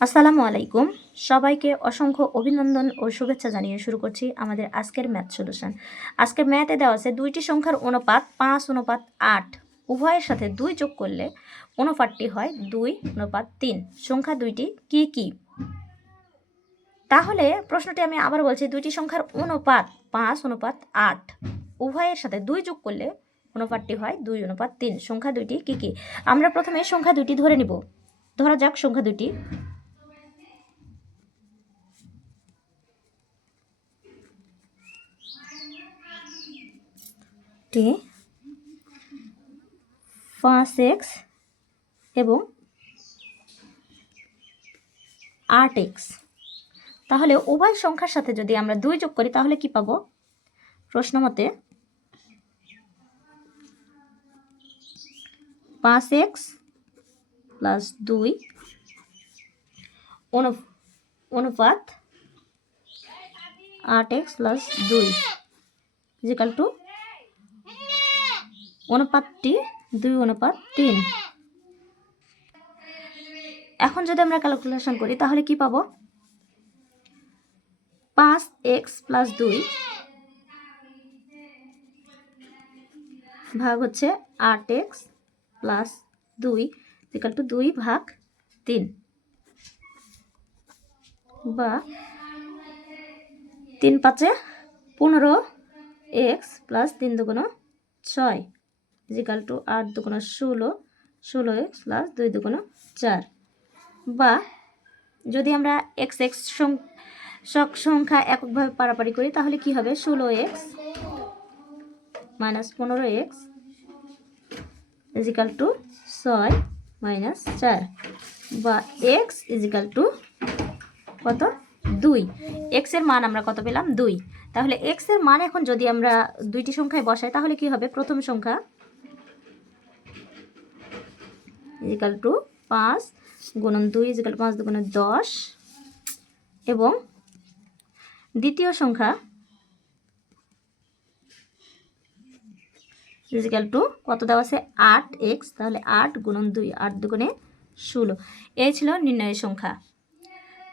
আসসালামু আলাইকুম। সবাইকে অসংখ্য অভিনন্দন ও শুভেচ্ছা জানিয়ে শুরু করছি আমাদের আজকের ম্যাথ সলিউশন। আজকের ম্যাথে দেওয়া আছে দুইটি সংখ্যার অনুপাত পাঁচ অনুপাত আট। উভয়ের সাথে দুই যোগ করলে অনুপাতটি হয় দুই অনুপাত তিন। সংখ্যা দুইটি কি কি? তাহলে প্রশ্নটি আমি আবার বলছি, দুইটি সংখ্যার অনুপাত পাঁচ অনুপাত আট। উভয়ের সাথে দুই যোগ করলে অনুপাতটি হয় দুই অনুপাত তিন। সংখ্যা দুইটি কি কি? আমরা প্রথমে সংখ্যা দুইটি ধরে নিব। ধরা যাক সংখ্যা দুটি টি পাঁচ এক্স এবং আট এক্স। তাহলে উভয় সংখ্যার সাথে যদি আমরা দুই যোগ করি, তাহলে কি পাবো? প্রশ্ন মতে পাঁচ এক্স প্লাস দুই অনু, অনুপাত আট এক্স প্লাস দুই ইজিক্যাল টু অনুপাতটি দুই অনুপাত তিন। এখন যদি আমরা ক্যালকুলেশন করি, তাহলে কি পাবো? পাঁচ এক্স প্লাস দুই ভাগ হচ্ছে আট এক্স প্লাস দুই ইকাল টু দুই ভাগ তিন। বা তিন পাঁচে পনেরো এক্স প্লাস তিন দুগুণ ছয়। ইজিক্যাল টু আট দুগুণ ষোলো ষোলো এক্স প্লাস দুই দুগুণ চার। বা যদি আমরা এক্স এক্স সংখ্যা এককভাবে পারাপারি করি, তাহলে কি হবে? ষোলো এক্স মাইনাস পনেরো এক্স ইজিক্যাল টু ছয় মাইনাস চার। বা এক্স ইজিক্যাল টু কত? দুই। এক্সের মান আমরা কত পেলাম? দুই। তাহলে এক্সের মান এখন যদি আমরা দুইটি সংখ্যায় বসাই, তাহলে কি হবে? প্রথম সংখ্যা ইজিক্যাল টু পাঁচ গুণন দুই ইজিক্যাল পাঁচ দুগুণ দশ। এবং দ্বিতীয় সংখ্যা ইজিক্যাল টু কত দেওয়া আছে? আট এক্স, তাহলে আট গুণন দুই, আট দুগুণে ষোলো। এই ছিল নির্ণয়ের সংখ্যা।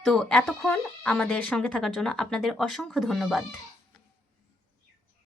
তো এতক্ষণ আমাদের সঙ্গে থাকার জন্য আপনাদের অসংখ্য ধন্যবাদ।